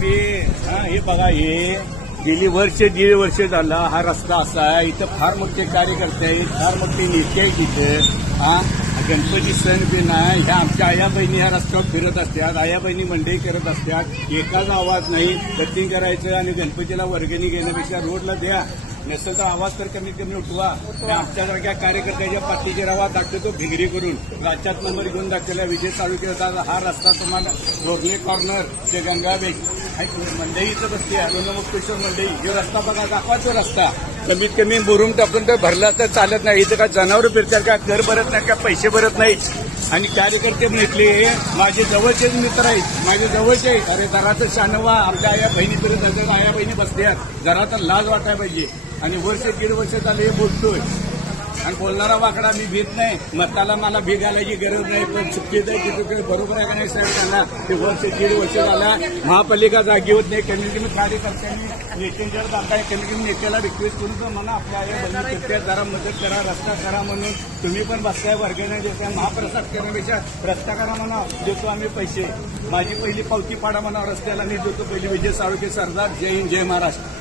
बी हा हे बघा हे गेली वर्ष दीड वर्ष झाला हा रस्ता असा आहे. इथं फार मोठे कार्यकर्ते आहेत फार मोठे नेते आहेत इथं. हा गणपती सण बी नाही ह्या आमच्या आया बहिणी ह्या रस्त्यावर फिरत असतात. आया बहिणी मंडई करत असतात. एकाच आवाज नाही कटिंग करायचं आणि गणपतीला वर्गणी घेण्यापेक्षा रोडला द्या. नसेल तर आवाज तर कमीत कमी उठवा. आणि आमच्यासारख्या कार्यकर्त्याच्या पाठीची रवा दाखवतो भिगरी करून. राज्यात नंबर घेऊन दाखवला विजय तालुक्यात हा रस्ता तुम्हाला रोडले कॉर्नर ते गंगाबेग मंडई इथं बसते अरुणमुक्तेश्वर मंडई. जो रस्ता बघा दाखवा तो रस्ता. कमीत कमी बुरून टाकून तर भरला तर चालत नाही. इथं का जनावर फिरतात का? घर भरत नाही का? पैसे भरत नाहीत आणि कार्यकर्ते म्हटले माझे जवळचे मित्र आहेत माझे जवळचे आहेत. अरे जरा तर शानवा आपल्या आया बहिणी तरी आया बहिणी बसल्यात जरा तर लाज वाटायला पाहिजे. आणि वर्ष दीड वर्ष झालं हे बोलतोय. आणि बोलणारा वाकडा मी भीत नाही. मताला मला भी घालायची गरज नाही. पण चुकीचं आहे तिथे बरोबर आहे का नाही साहेब त्यांना ते वर्ष दीड वर्ष झाला. महापालिका जागी होत नाही. कम्युनिटी कमी कार्यकर्त्यांनी नेत्यांच्यावर दाखवाय कम्युनिटी कमी नेत्याला रिक्वेस्ट करून तर म्हणा आपल्या जरा मदत करा रस्ता करा म्हणून. तुम्ही पण बसताय वर्गणी देताय महाप्रसाद करण्यापेक्षा रस्ता करा म्हणा. देतो आम्ही पैसे. माझी पहिली पावती पाडा म्हणा. रस्त्याला मी देतो पहिली. विजय साळुके सरदार. जय हिंद जय महाराष्ट्र.